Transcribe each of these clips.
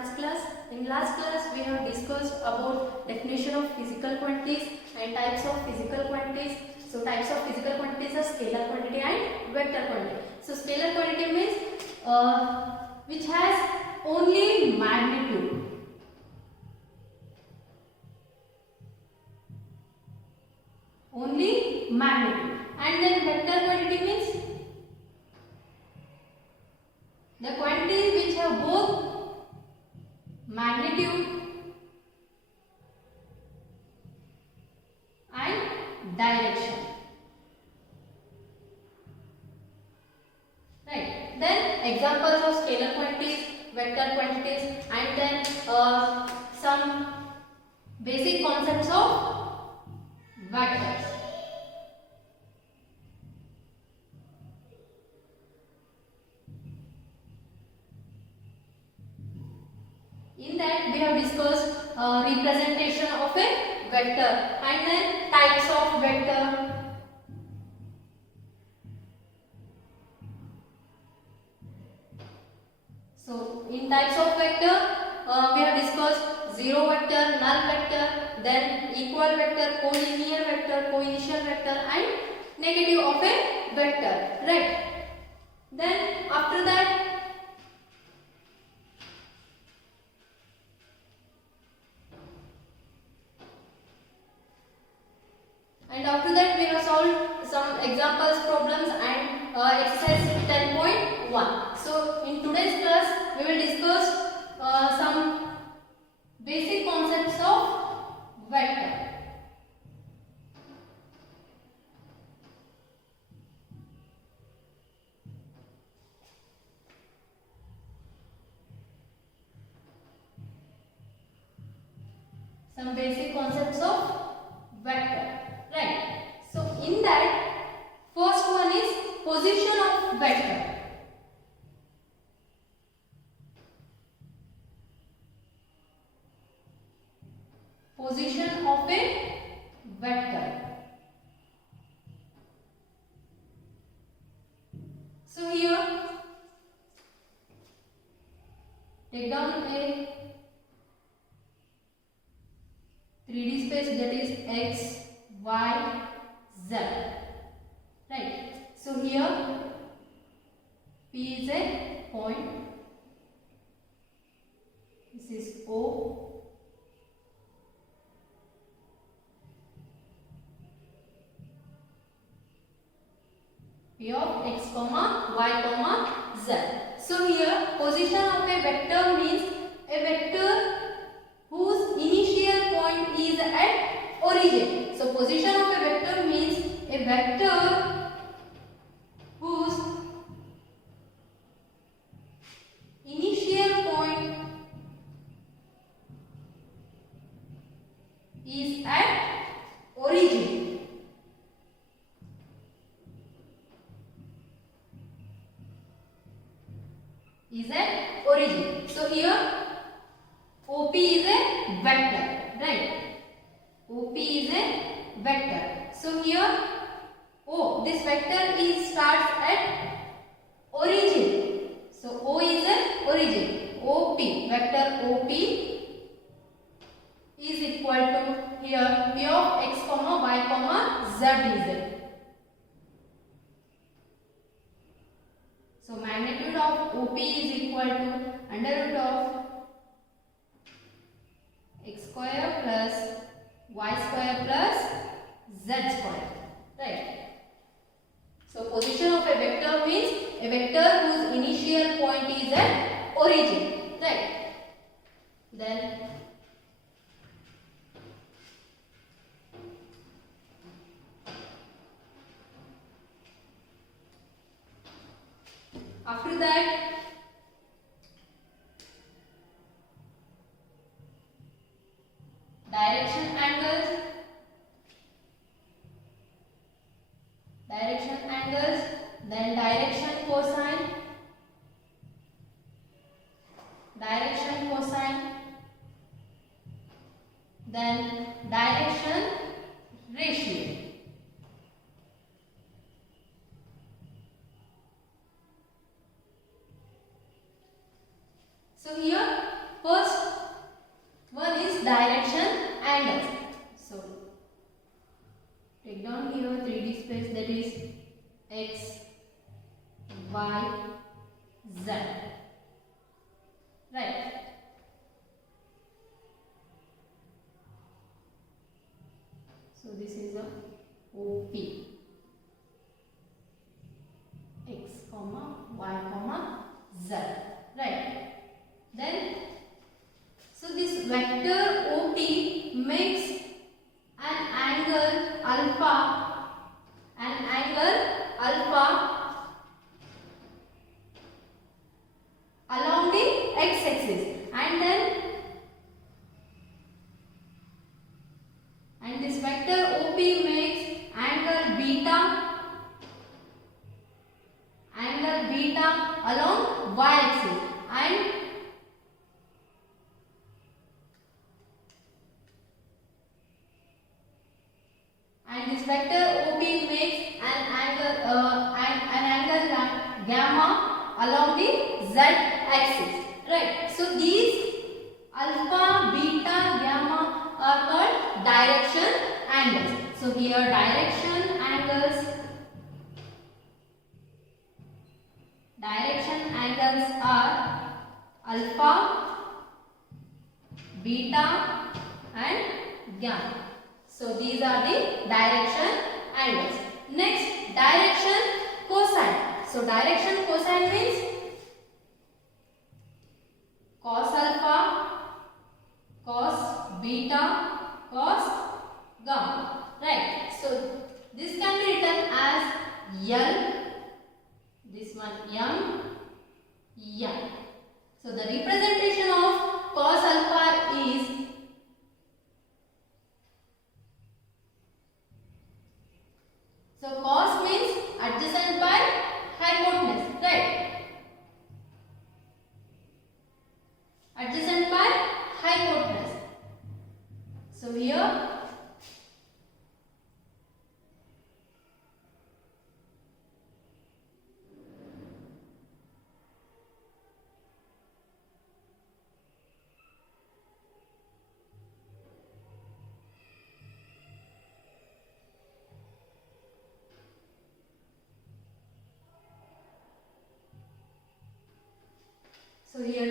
last class. In last class we have discussed about definition of physical quantities and types of physical quantities. So types of physical quantities are scalar quantity and vector quantity. So scalar quantity means which has only magnitude. Only magnitude. And then vector quantity means the quantities which have both magnitude and direction. Right. Then examples of scalar quantities, vector quantities, and then some basic concepts of vectors. In that we have discussed representation of a vector and then types of vector. So in types of vector we have discussed zero vector, null vector, then equal vector, collinear vector, coinitial vector and negative of a vector, right? Then after that we have solved some examples, problems and exercise 10.1. So in today's class we will discuss some basic concepts of vector. Some basic concepts of vector, right? So in that, first one is position of vector. Position of a vector. So here, take down a 3D space that is x, y, z, right? So here P is a point, this is O, P of x comma y comma z. So here position of a vector means a vector whose initial point is at origin. So position of a vector means a vector whose initial point is at origin. Is at origin. So here OP is a vector, right? OP is a vector. So here O, this vector is starts at origin. So O is a origin. OP, vector OP is equal to here P of x comma y comma z is it. So magnitude of OP is equal to under root of x square plus y square plus z square, right? So position of a vector means a vector whose initial point is at origin, right? Then after that direction angles, then direction cosine, then direction ratio. So here first y, z. Right. So this is a OP. X comma y comma z. Right. Then so this vector OP makes an angle alpha along the x-axis, and this vector OP makes angle beta along y-axis, and this vector OP makes an angle gamma along the z-axis. Right. So these alpha, beta, gamma are called direction angles. So here direction angles are alpha, beta and gamma. So these are the direction angles. Next, direction cosine. So direction cosine means cos alpha, cos beta, cos gamma. Right. So this can be written as L, this one M, M. So the representation of cos alpha is cos means adjacent by hypotenuse, right? Adjacent by hypotenuse. So here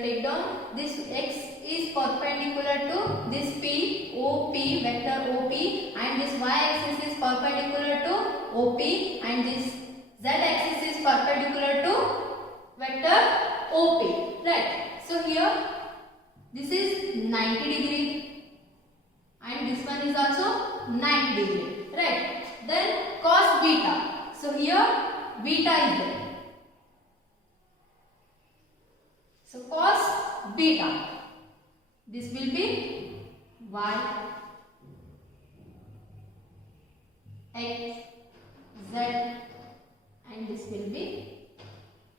take down this x is perpendicular to this P, OP, vector OP, and this y axis is perpendicular to OP, and this z axis is perpendicular to vector OP. Right. So here this is 90 degree and this one is also 90 degree. Right. Then cos beta. So here beta is there. So cos beta, this will be y, x, z, and this will be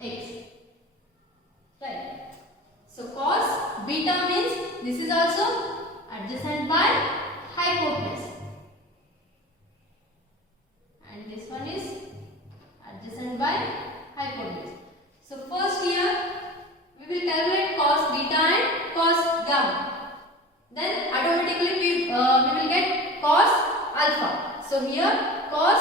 x. Right. So cos beta means this is also adjacent by hypotenuse, and this one is adjacent by hypotenuse. So first here we will calculate cos beta and cos gamma. Then automatically we will get cos alpha. So here cos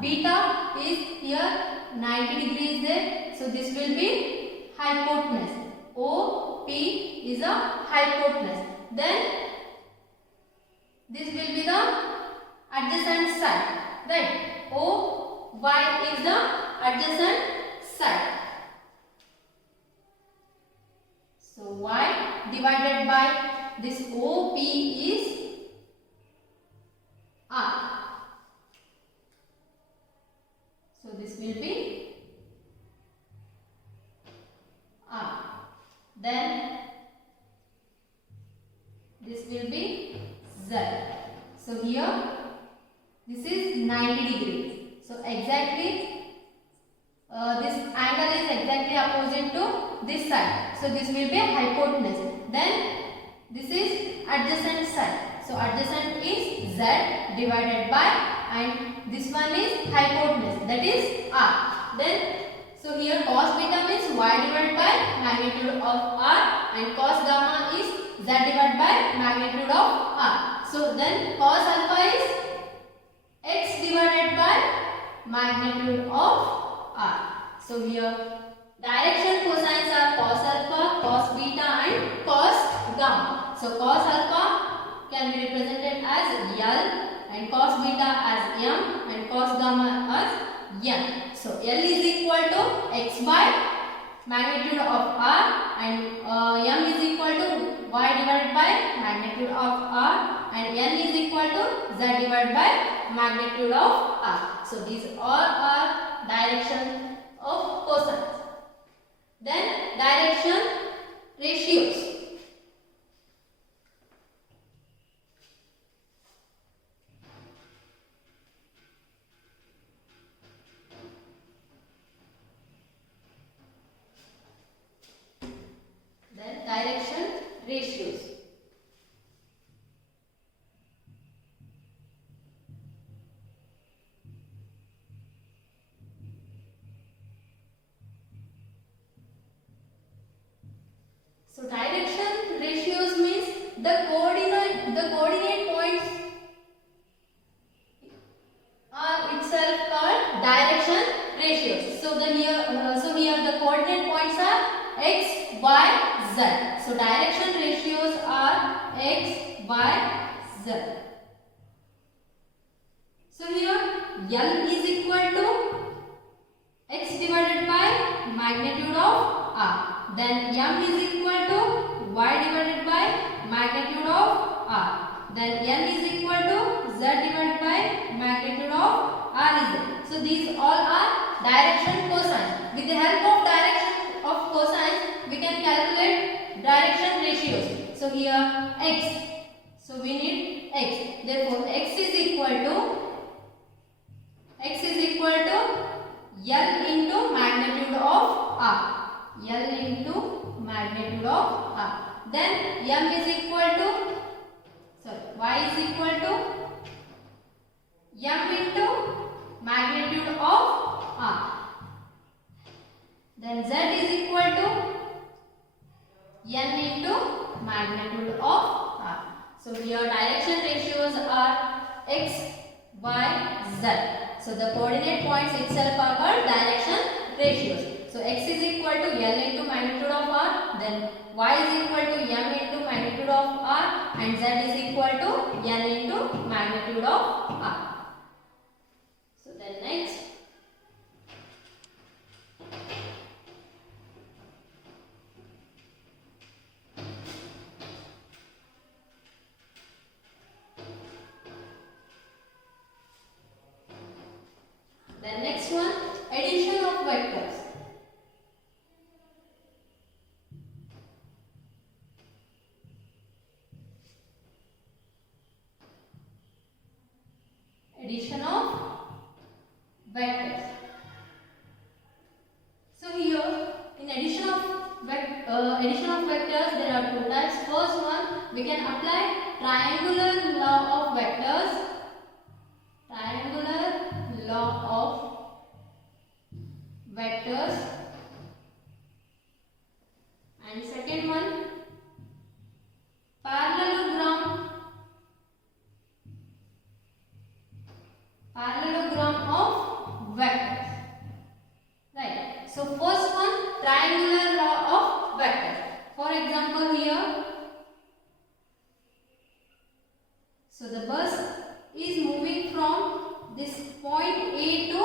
beta is here 90 degrees there. So this will be hypotenuse. OP is a hypotenuse. Then this will be the adjacent side. Right. OY is the adjacent side. So y divided by this OP is R. So this will be R. Then this will be Z. So here this is 90 degrees. So exactly this angle is exactly opposite to this side. So this will be a hypotenuse. Then this is adjacent side. So adjacent is Z divided by, and this one is hypotenuse, that is R. Then so here cos beta means y divided by magnitude of R, and cos gamma is Z divided by magnitude of R. So then cos alpha is X divided by magnitude of R. So here direction cosines are cos alpha, cos beta and cos gamma. So cos alpha can be represented as L and cos beta as M and cos gamma as N. So L is equal to x by magnitude of R and M is equal to y divided by magnitude of R and N is equal to Z divided by magnitude of R. So these all are direction of cosines. Then direction ratios. Then direction ratios. So direction ratios means the coordinate points are itself called direction ratios. So here the coordinate points are x, y, z. So direction ratios are x, y, z. So here L is equal to x divided by magnitude of R. Then M is equal to y divided by magnitude of R. Then N is equal to z divided by magnitude of R is Z. So these all are direction cosines. With the help of direction of cosines, we can calculate direction ratios. So here x. So we need x. Therefore x is equal to L into magnitude of R. L into magnitude of R. Then M is equal to, y is equal to M into magnitude of R. Then Z is equal to N into magnitude of R. So here direction ratios are x, y, z. So the coordinate points itself are called direction ratios. So x is equal to L into magnitude of R, then y is equal to M into magnitude of R and z is equal to N into magnitude of R. So then next, one, addition of vectors. Addition of vectors. So here in addition of vectors there are two types. First one, we can apply triangular law of vectors. Triangular law of vectors. And second one, parallelogram of vectors. Right. So first one, triangular law of vectors. For example here, so the bus is moving from this point A to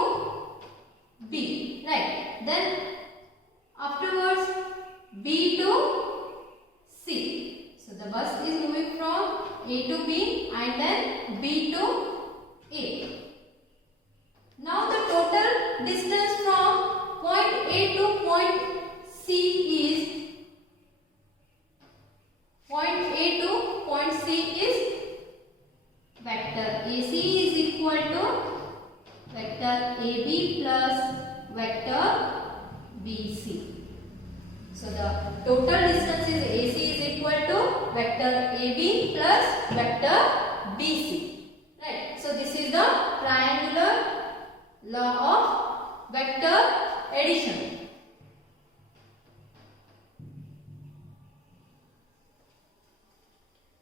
B, right? Then afterwards B to C. So the bus is moving from A to B and then B to A. Now the total distance from point A to point C is vector AC is equal to vector AB plus vector BC. So the total distance is AC is equal to vector AB plus vector BC. Right. So this is the triangular law of vector addition.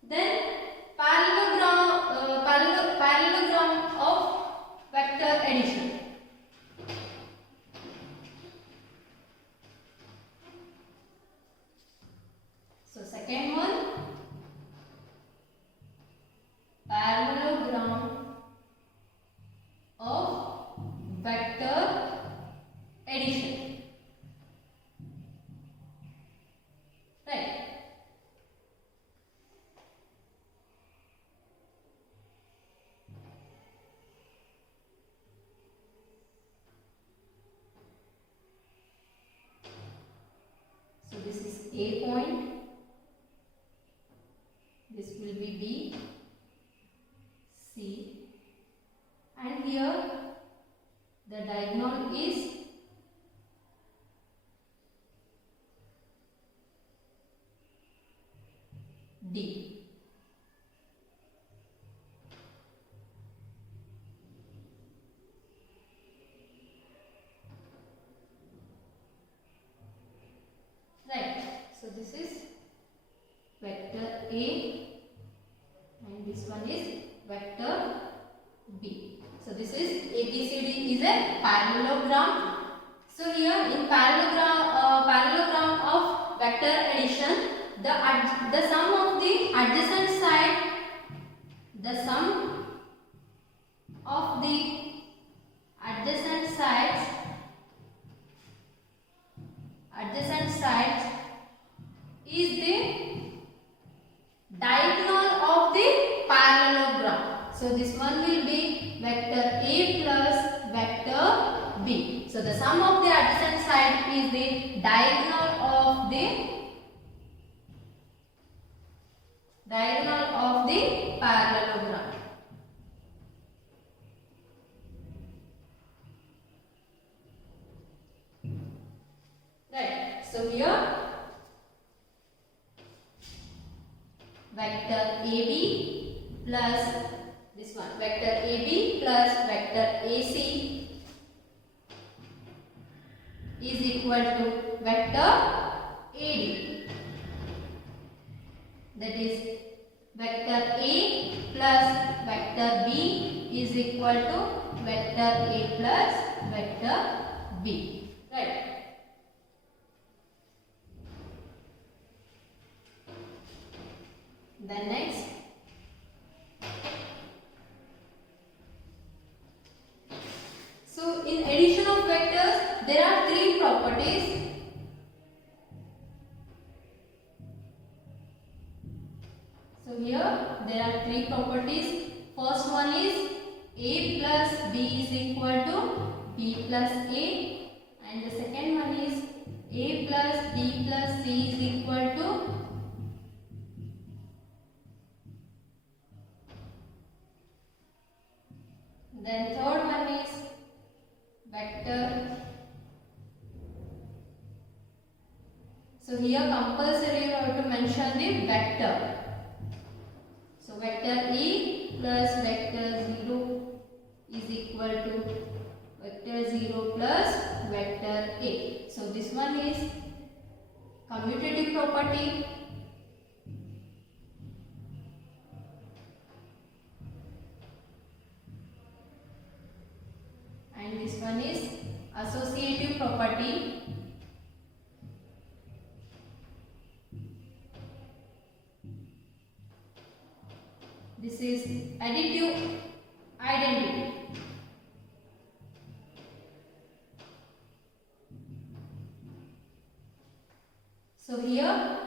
Then parallelogram of vector addition. A point, this will be B, C, and here the diagonal is D. Right. So this is vector A and this one is vector B. So this is ABCD is a parallelogram. So here in parallelogram of vector addition, the sum of the adjacent side, the sum of the adjacent sides is the diagonal of the parallelogram. So this one will be vector A plus vector B. So the sum of the adjacent side is the diagonal of the parallelogram. Right. So here vector AB plus this one, vector AB plus vector AC is equal to vector AD. That is vector A plus vector B is equal to vector A plus vector B. Right. Then next, so in addition of vectors there are three properties. So here there are three properties. First one is A plus B is equal to B plus A, and the second one is A plus B plus C is equal to then third one is vector. So here compulsory you have to mention the vector. So vector A plus vector 0 is equal to vector 0 plus vector A. So this one is commutative property. And this one is associative property. This is additive identity. So here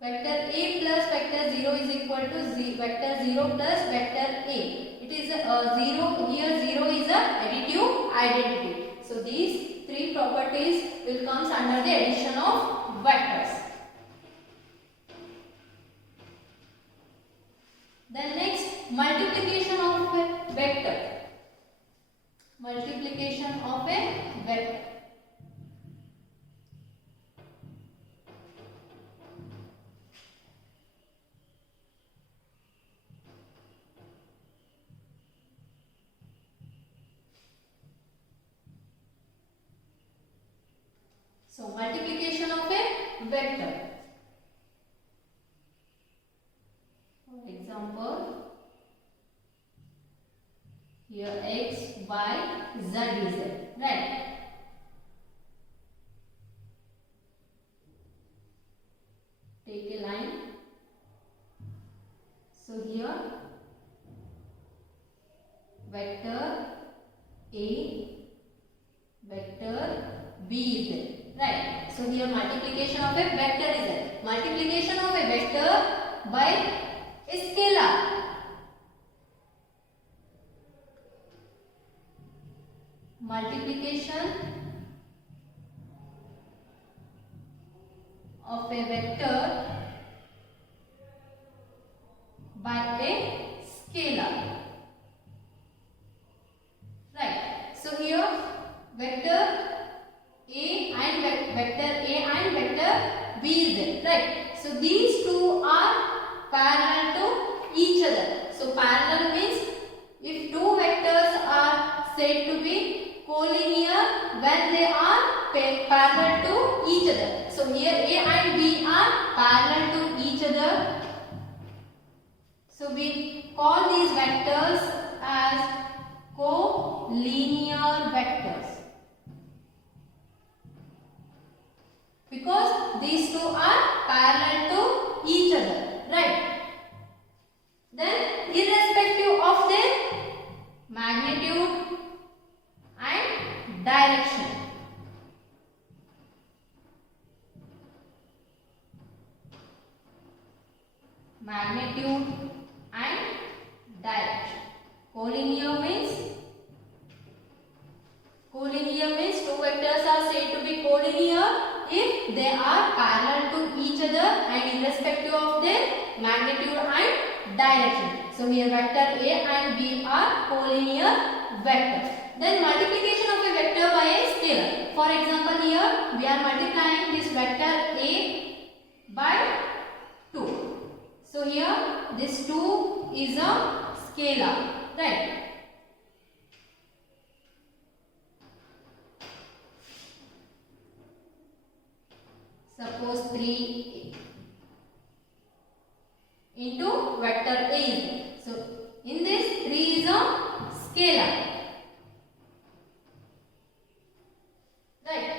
vector A plus vector 0 is equal to vector 0 plus vector A. It is 0, here 0 is a additive identity. So these three properties will comes under the addition of vectors. Then next, multiplication of a vector. Multiplication of a vector. So multiplication of a vector. For example, here x, y, z is there, right? Take a line. So here vector A, vector B is there. Right. So here multiplication of a vector is there. Multiplication of a vector by a scalar. Multiplication of a vector by a scalar. Right. So here vector A and vector B is there. Right. So these two are parallel to each other. So parallel means if two vectors are said to be collinear when they are parallel to each other. So here A and B are parallel to each other. So we call these vectors as collinear vectors because these two are parallel to each other, right? Then irrespective of their magnitude and direction, magnitude and direction. Collinear means two vectors are said to be collinear if they are parallel to each other and irrespective of their magnitude and direction. So here vector A and B are collinear vectors. Then multiplication of a vector by a scalar. For example, here we are multiplying this vector A by 2. So here this 2 is a scalar, right? Suppose 3 into vector A is there. So in this 3 is a scalar, right?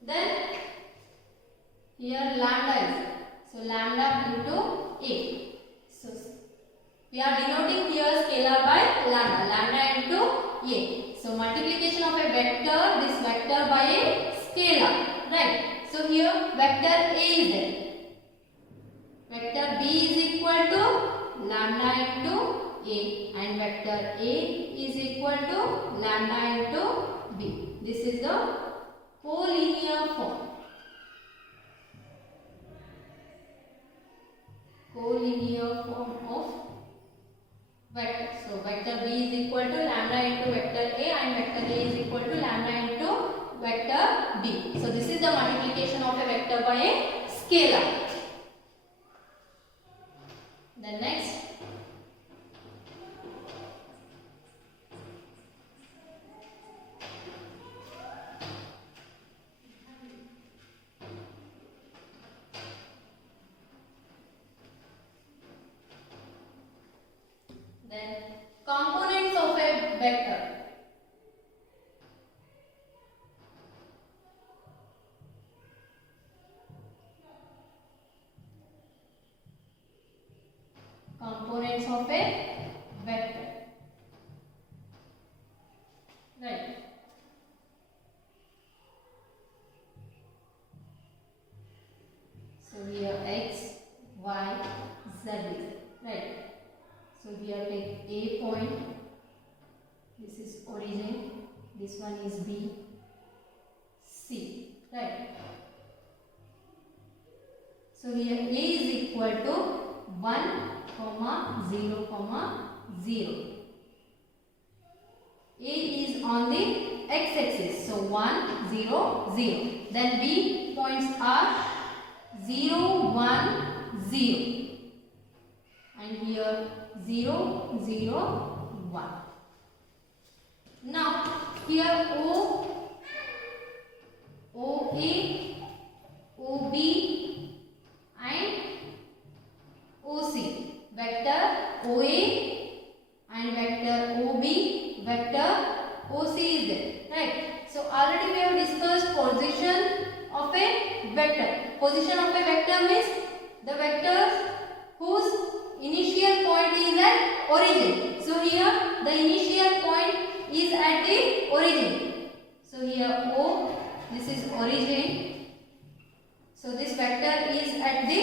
Then here lambda is there. So lambda into A. So we are denoting here scalar by lambda into A. So multiplication of a vector, this vector by a scalar, right? So here vector A is there. Vector B is equal to lambda into A and vector A is equal to lambda into B. This is the collinear form. Collinear form of vector. So vector B is equal to lambda into vector A and vector A is equal to lambda into vector B. So this is the multiplication of a vector by a scalar. Then next, components of a vector. Components of a vector, right? So here x, y, z is right. So here take A point, this is origin, this one is B, C, right? So here A is equal to 1, 0, 0. A is on the x-axis, so 1, 0, 0. Then B points are 0, 1, 0. And here 0, 0, 1. Now here OA, OB and OC. Vector OA and vector OB, vector OC is there, right? So already we have discussed position of a vector. Position of a vector means the vectors whose initial point is at origin. So here the initial point is at the origin. So here O, this is origin. So this vector is at the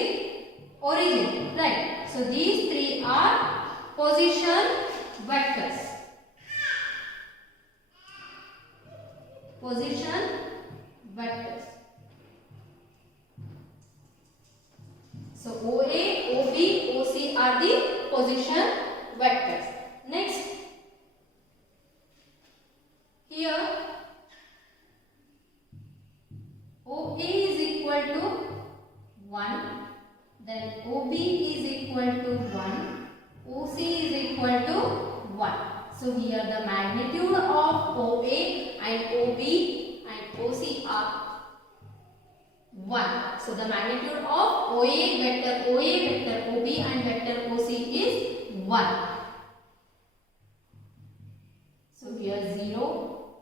origin, right? So these three are position vectors. Position vectors. So OA, OB, OC are the position vectors. Next, here OA is equal to 1, then OB is equal to 1, OC is equal to 1. So here the magnitude of OA and OB and OC are 1. So the magnitude of OA, vector OB and vector OC is 1. So here 0,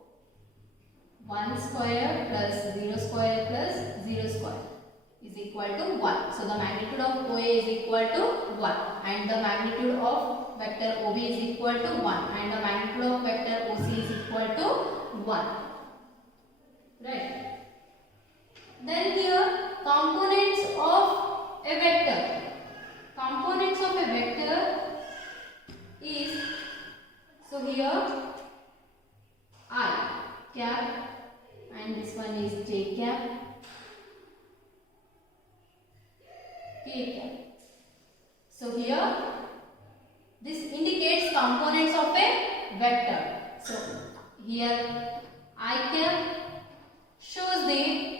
1 square plus 0 square plus 0 square is equal to 1. So the magnitude of OA is equal to 1 and the magnitude of vector OB is equal to 1 and the magnitude of vector OC is equal to 1. Right. Then here components of a vector. Components of a vector is, so here I cap and this one is j cap, k cap. So here this indicates components of a vector. So here I cap shows the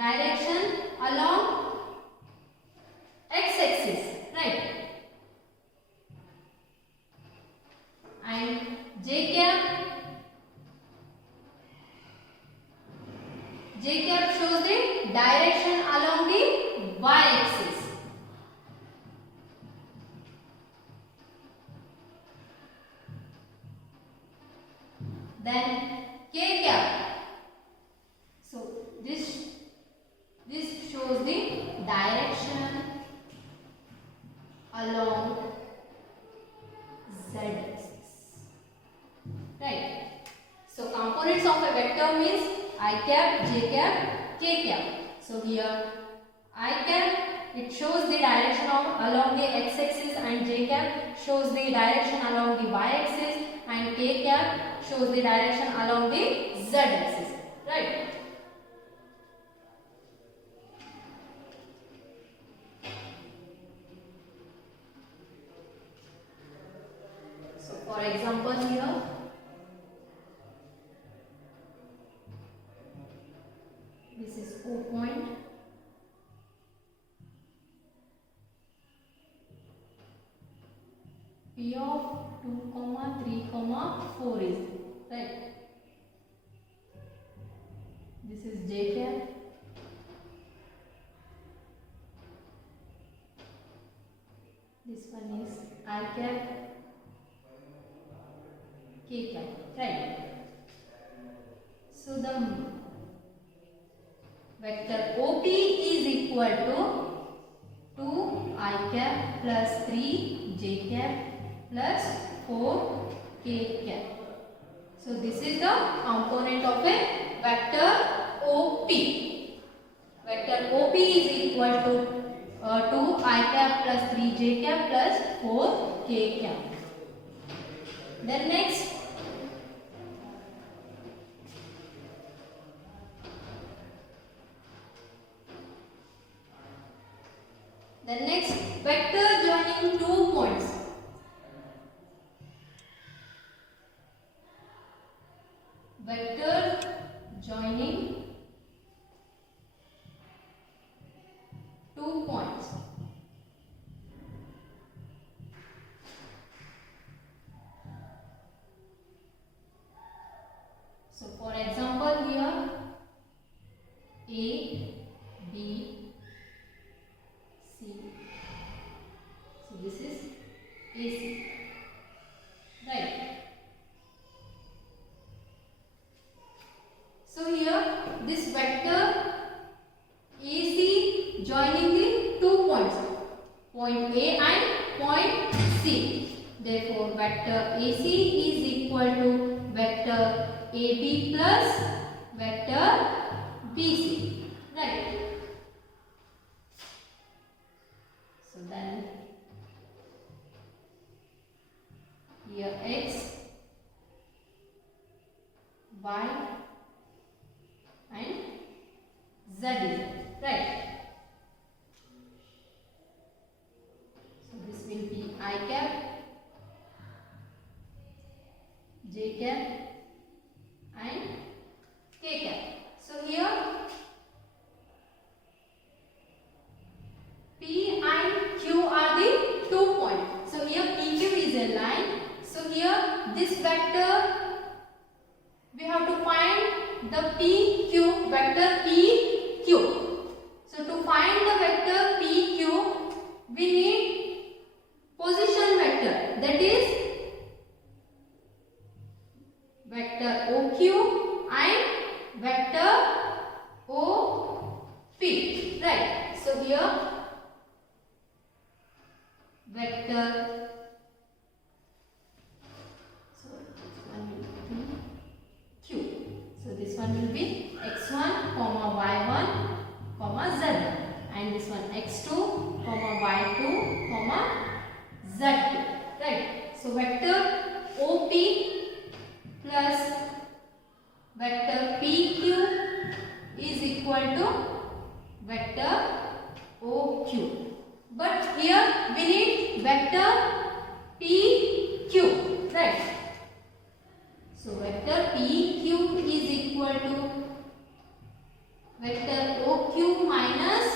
direction along x-axis, right? And j cap shows the direction along the y-axis. Then k cap, so this shows the direction along z-axis, right? So components of a vector means I cap, j cap, k cap. So here I cap, it shows the direction along the x-axis and j cap shows the direction along the y-axis and k cap shows the direction along the z-axis, right? So for example here, this is O point, P of 2, 3, 4 is, right? This is j cap, this one is I cap, k cap, right? So the vector OP is equal to 2 I cap plus 3 j cap plus 4 k cap. So this is the component of a vector OP. Vector OP is equal to 2 I cap plus 3 j cap plus 4 k cap. Then next, vector joining 2 points. Vector joining 2 points. So for example here A, B, C. So this is AC, right? So here this vector AC joining the 2 points, point A and point C. Therefore vector AC is equal to vector AB plus vector BC, right? So then here X, y and z is, right? So this will be I cap, j cap and k cap. So here P and Q are the 2 points. So here PQ is a line. So here this vector we have to find the PQ, vector PQ. So to find the vector PQ we need position vector, that is vector OQ and vector OP, right? So here vector, so this one will be Q. So this one will be x1 comma y1 comma z1, and this one x2 comma y2 comma z2, right? So vector OP plus vector PQ is equal to vector OQ. But here we need vector PQ, right? So vector PQ is equal to vector OQ minus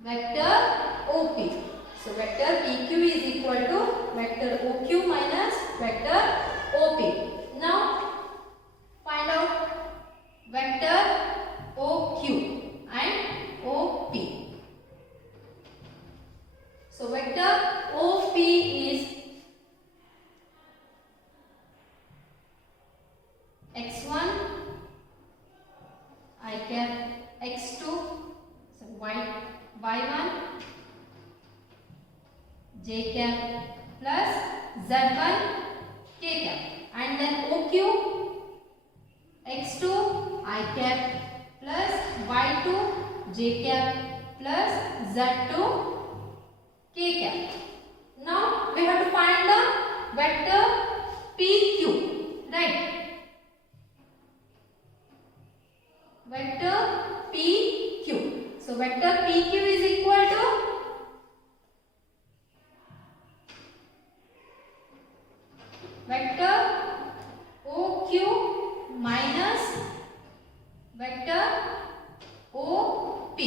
vector OP. So vector PQ is equal to vector OQ minus vector OP. Now find out vector OQ and OP. So vector OP is x1 I cap, x2 so y1 j cap plus z1 k cap, and then OQ x2 I cap plus y2 j cap plus z2 k cap. Now we have to find the vector PQ, right? Vector PQ. So vector PQ is equal to vector OQ minus vector OP,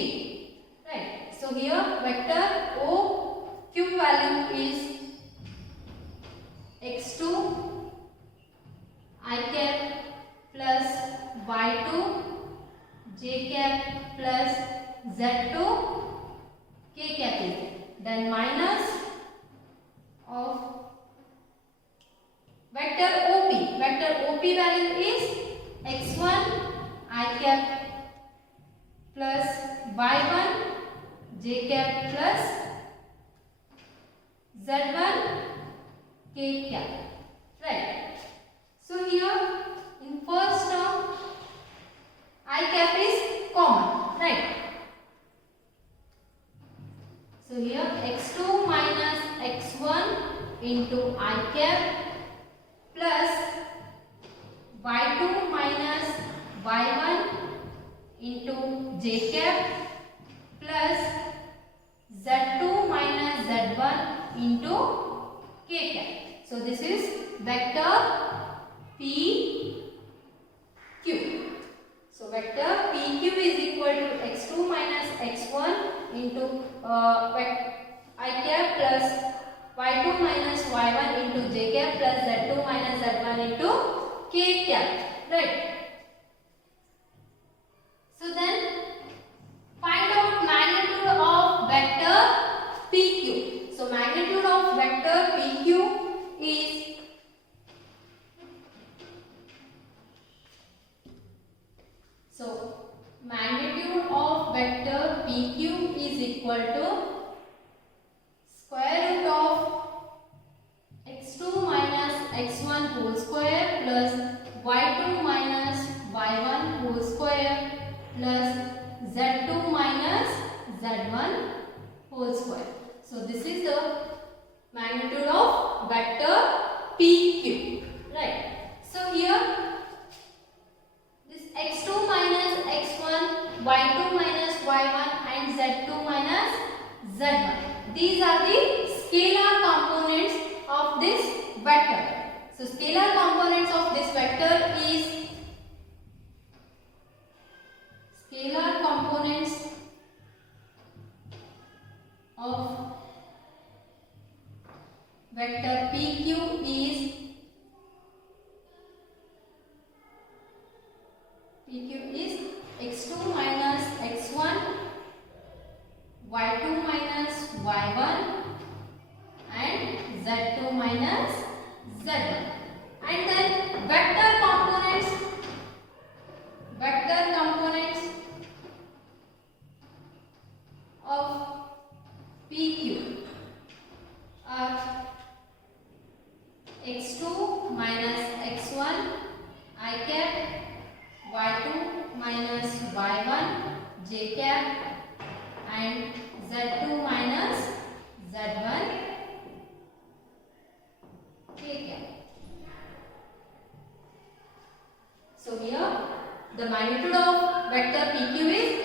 right? So here vector OQ value is x2 I cap plus y2 j cap plus z2 k cap is, then minus of vector OP. Vector OP value is x1 I cap plus y1 j cap plus z1 k cap, right? So here in first term I cap is common, right? So here x2 minus x1 into I cap plus y2 minus y1 into j cap plus z2 minus z1 into k cap. So this is vector PQ. So vector PQ is equal to x2 minus x1 into I cap plus y2 minus y1 into j cap plus z2 minus z1 into k cap, right? So then find out magnitude of vector PQ. So magnitude of vector PQ is magnitude of vector PQ is equal to square root of x2 minus x1 whole square plus y2 minus y1 whole square plus z2 minus z1 whole square. So this is the magnitude of vector PQ, right? So here And then vector components of PQ are x2 minus x1 I cap, y2 minus y1 j cap, and z2 minus z1 k cap. So here the magnitude of vector PQ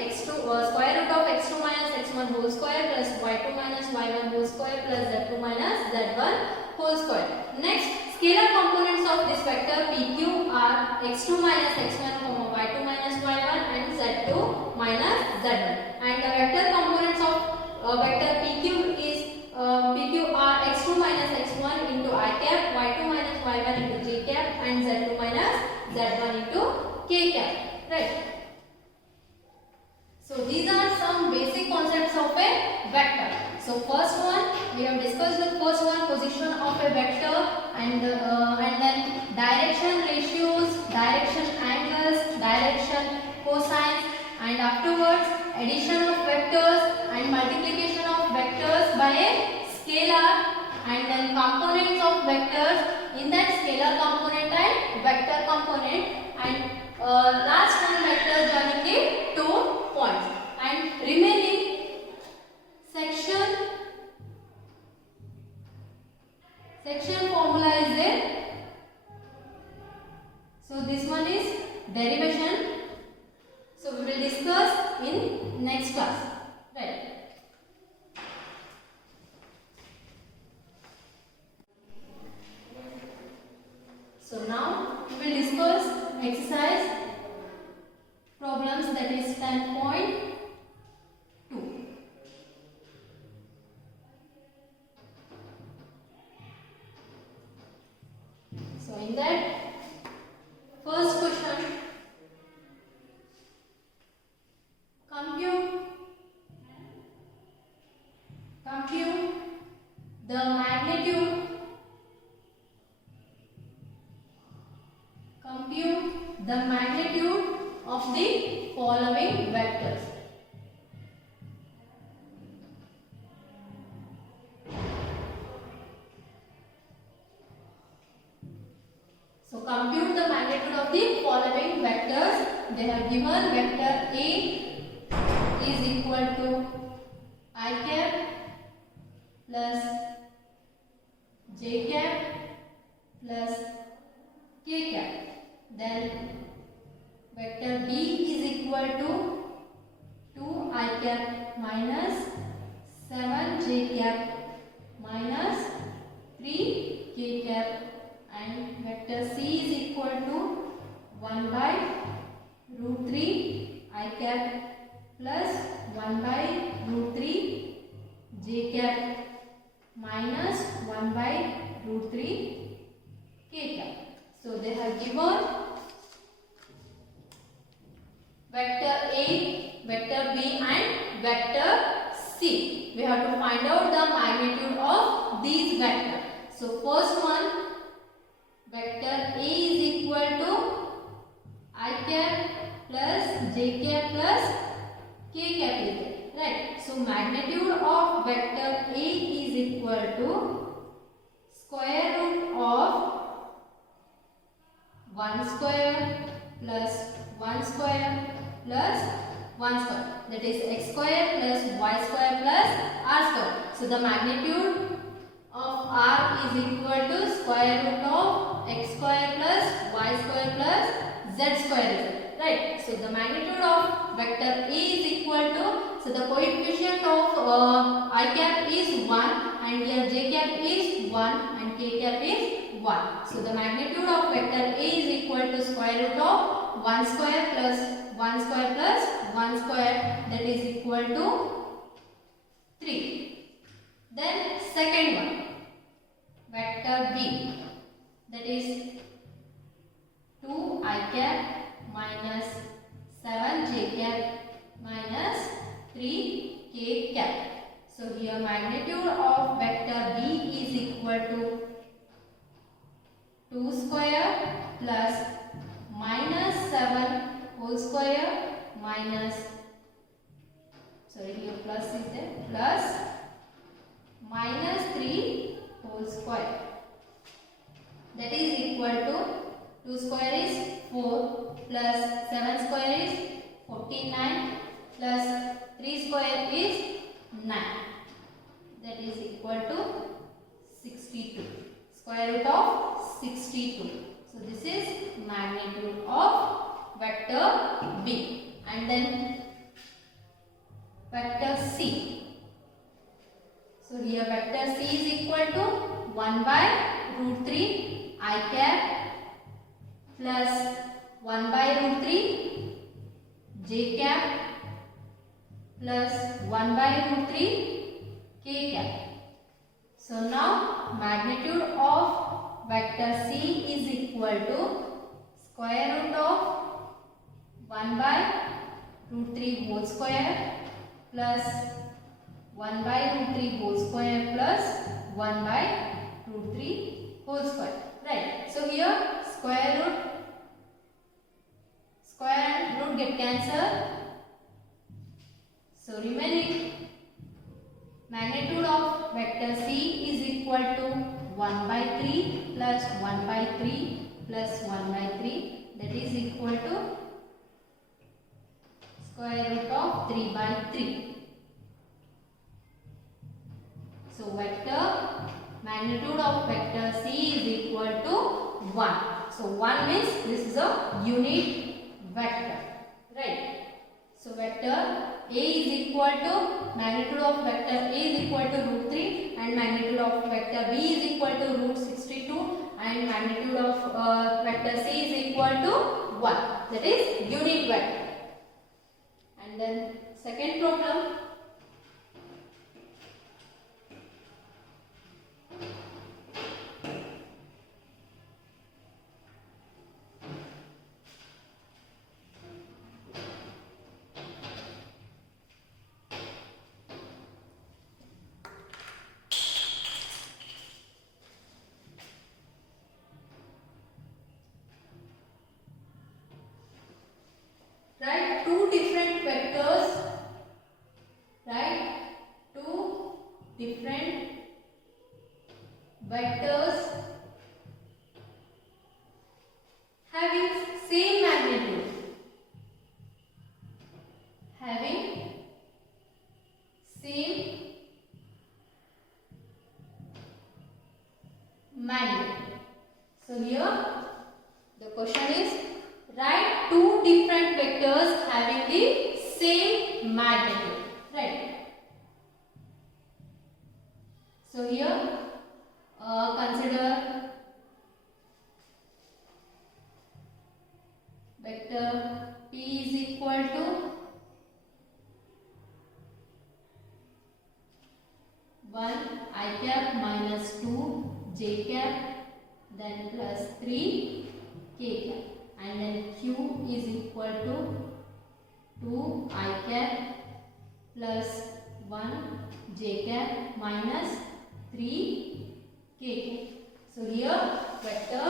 is square root of x2 minus x1 whole square plus y2 minus y1 whole square plus z2 minus z1 whole square. Next, scalar components of this vector PQ are x2 minus x1, y2 minus y1 and z2 minus z1. And the vector components of vector PQ is PQ are x2 minus x1 into I cap, y2 minus y1 into j cap, and z2 minus z1 into k cap. Right. So these are some basic concepts of a vector. So first one, we have discussed the first one, position of a vector, and then direction ratios, direction angles, direction cosines, and afterwards addition of vectors and multiplication of vectors by a scalar, and then components of vectors in that scalar component and vector component, and last one vector joining the 2 points, and remaining section formula is there. So this one is derivation. So we will discuss in next class. Right. So now we will discuss exercise problems, that is 10.2. So in that first question, compute the magnitude of the following vectors. So compute the magnitude of the following vectors. They have given vector A is equal to I cap plus j cap plus k cap. Then vector B is equal to 2 I cap minus 7 j cap minus 3 k cap, and vector C is equal to 1 by root 3 I cap plus 1 by root 3 j cap minus 1 by root 3 k cap. So they have given vector A, vector B and vector C. We have to find out the magnitude of these vectors. So first one, vector A is equal to I cap plus j cap plus k cap is there. Right. So magnitude of vector A is equal to square root of 1 square plus 1 square plus 1 square, that is x square plus y square plus r square. So the magnitude of r is equal to square root of x square plus y square plus z square. Right. So the magnitude of vector A is equal to, so the coefficient of I cap is 1 and here j cap is 1 and k cap is 1. So the magnitude of vector A is equal to square root of 1 square plus 1 square plus 1 square, that is equal to 3. Then second one, vector B, that is 2 I cap minus 7 j cap minus 3 k cap. So here magnitude of vector B is equal to 2 2 square plus minus 7 whole square minus, sorry, here plus is there, plus minus 3 whole square. That is equal to 2 square is 4 plus 7 square is 49 plus 3 square is 9. That is equal to 62. Square root of 62. So this is magnitude of vector B. And then vector C. So here vector C is equal to 1 by root 3 I cap plus 1 by root 3 j cap plus 1 by root 3 k cap. So now magnitude of vector C is equal to square root of 1 by root 3 whole square plus 1 by root 3 whole square plus 1 by root 3 whole square. Right. So here square and root get cancelled. So remaining magnitude of vector C is equal to 1 by 3 plus 1 by 3 plus 1 by 3. That is equal to square root of 3 by 3. So vector magnitude of vector C is equal to 1. So 1 means this is a unit vector. Right. So vector A is equal to magnitude of vector A is equal to root 3 and magnitude of vector B is equal to root 62 and magnitude of vector C is equal to 1. That is unit vector. And then second problem. Write two different vectors. Write two different vectors having same magnitude. Having same magnitude. So here the question is, write two different vectors having the same magnitude. Right. So here consider vector P is equal to 1 I cap minus 2 j cap then plus 3 k cap. And then Q is equal to 2 I cap plus 1 j cap minus 3 k cap. So here vector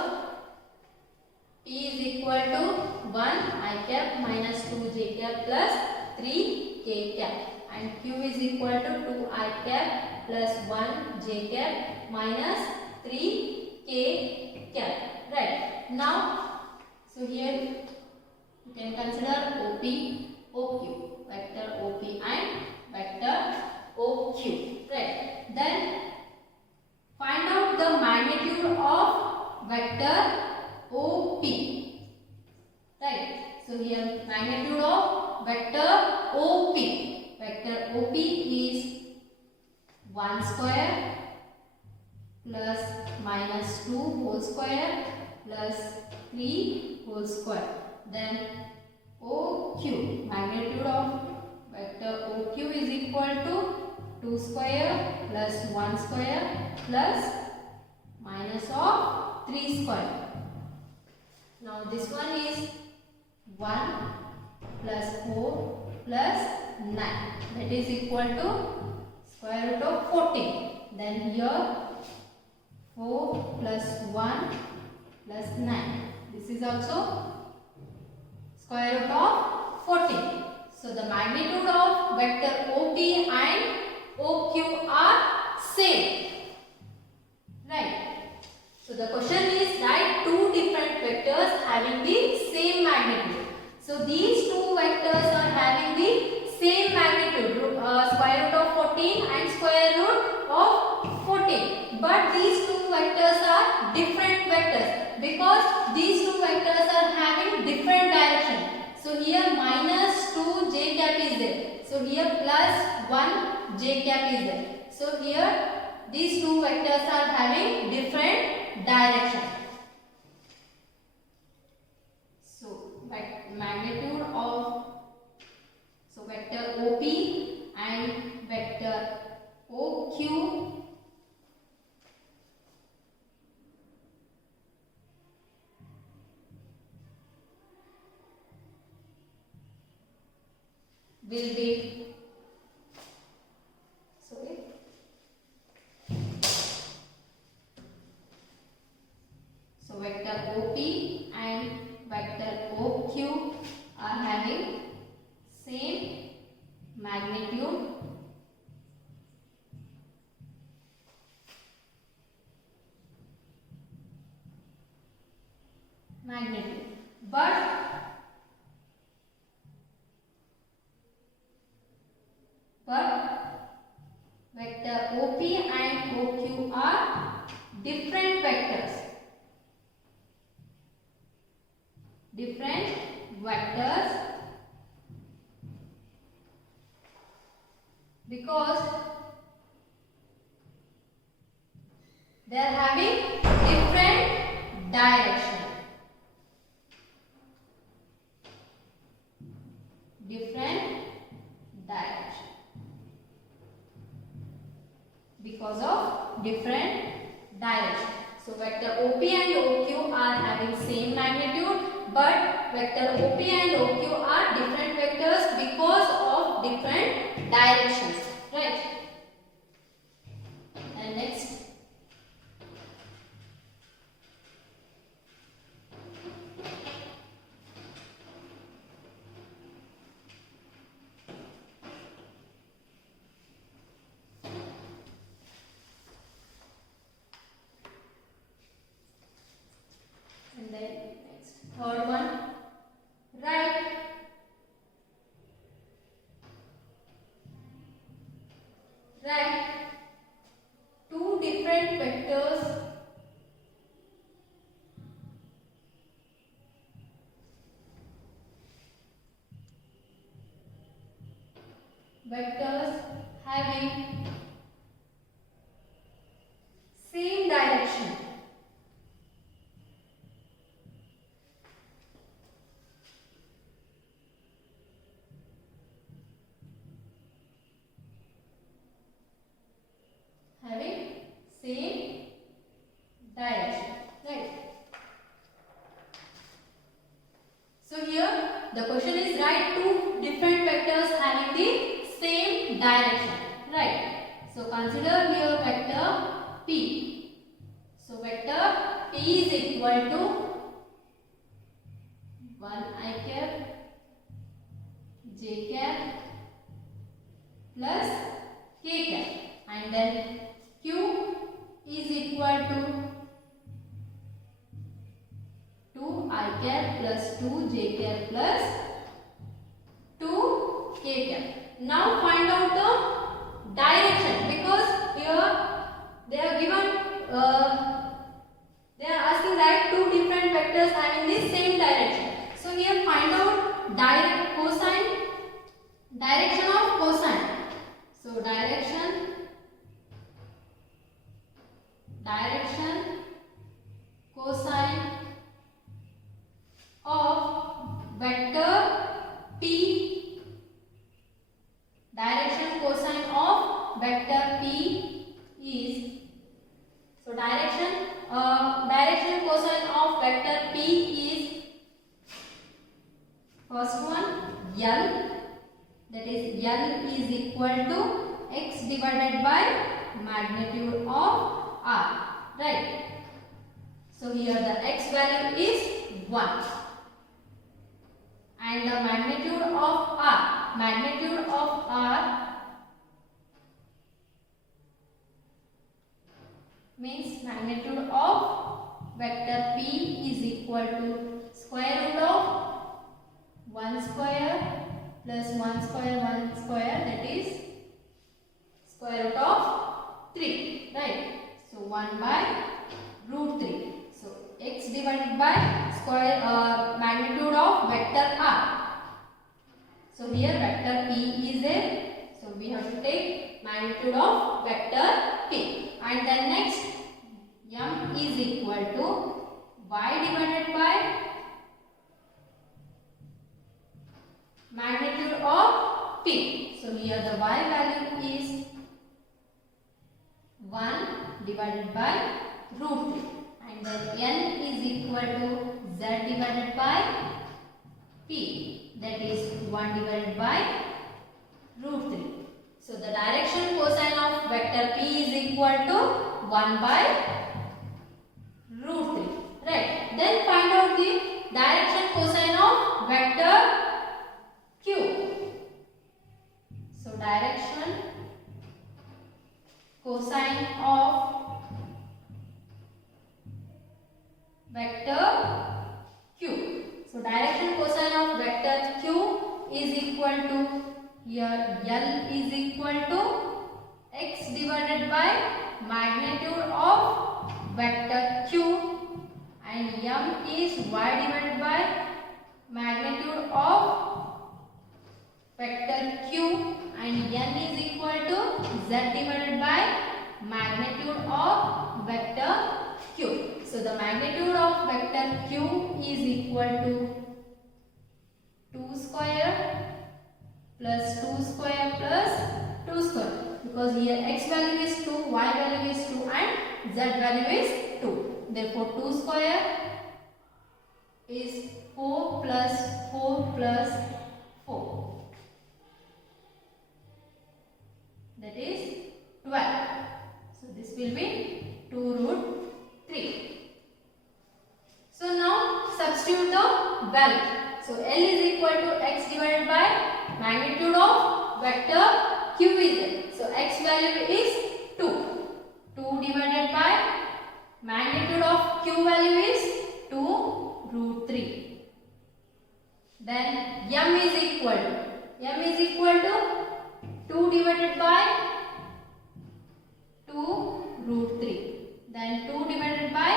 P is equal to 1 I cap minus 2 j cap plus 3 k cap. And Q is equal to 2 I cap plus 1 j cap minus 3 k cap. Right. Now so here you can consider OP, OQ, vector OP and vector OQ. Right. Then find out the magnitude of vector OP. Right. So here magnitude of vector OP. Vector OP is 1 square plus minus 2 whole square plus 3 whole square. Then OQ, magnitude of vector OQ is equal to 2 square plus 1 square plus minus of 3 square. Now this one is 1 plus 4 plus 9. That is equal to square root of 14. Then here 4 plus 1 is also square root of 14. So the magnitude of vector OP and OQ are same. Right. So the question is write two different vectors having the same magnitude. So these two vectors are having the same magnitude, square root of 14 and square root of 14. But these two vectors are different vectors because these two vectors are having different direction. So here minus 2 j cap is there. So here plus 1 j cap is there. So here these two vectors are having different direction. So magnitude of vector OP and vector OQ will be so vector OP and vector OQ are having same magnitude but vector OP and OQ are different vectors. Because they are having different direction. Because of different direction. So vector OP and OQ are having same magnitude, but vector OP and OQ are different vectors because of different directions. Right? And next. And then next, third one, write two different vectors having same direction. Same direction, right? So here the question is write two different vectors having the same direction, right? So consider here vector P. So vector P is equal to 1 I cap j cap plus k cap, and then Q is equal to 2 I cap plus 2 j cap plus 2 k cap. Now find out the direction, because here they are given they are asking that two different vectors having the same direction. So here find out direction of cosine. So direction cosine of vector P. Direction cosine of vector P is, so direction cosine of vector P is, first one L, that is L is equal to x divided by magnitude of R, right? So here the x value is 1. And the magnitude of R means magnitude of vector P is equal to square root of 1 square plus 1 square 1 square, that is square root of 3, right? So 1 by root 3. So x divided by square magnitude of vector R. So here vector P is there. So we have to take magnitude of vector P. And then next m is equal to y divided by magnitude of P. So here the y value is 1 divided by root 3. And then n is equal to z divided by P, that is 1 divided by root 3. So the direction cosine of vector P is equal to 1 by root 3, right? Then find out the direction cosine of vector Q. So direction cosine of vector Q. So direction cosine of vector Q is equal to, here L is equal to x divided by magnitude of vector Q, and m is y divided by magnitude of vector Q, and n is equal to z divided by magnitude of vector Q. So the magnitude of vector Q is equal to 2 square plus 2 square plus 2 square, because here x value is 2, y value is 2 and z value is 2. Therefore 2 square is 4 plus 4 plus 4, that is 12. So this will be 2 root 3. So now substitute the value. So L is equal to x divided by magnitude of vector Q is there. So x value is 2. 2 divided by magnitude of Q value is 2 root 3. Then m is equal to 2 divided by 2 root 3. Then 2 divided by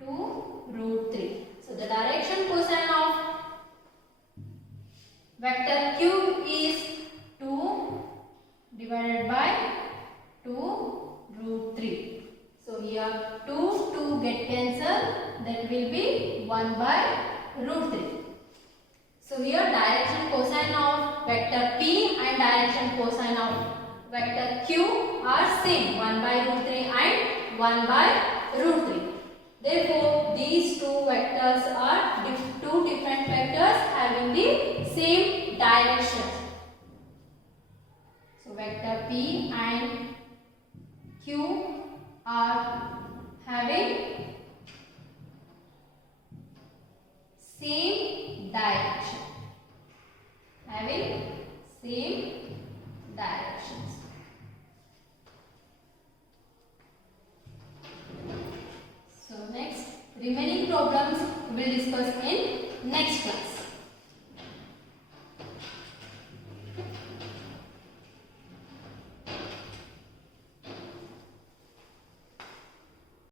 2 root 3. So the direction cosine of vector Q is 2 divided by 2 root 3. So here 2 get cancelled, that will be 1 by root 3. So here direction cosine of vector P and direction cosine of vector Q are same, 1 by root 3 and 1 by root 3. Therefore, these two vectors are two different vectors having the same direction. So vector P and Q are having same direction. Directions. So next remaining problems we will discuss in next class.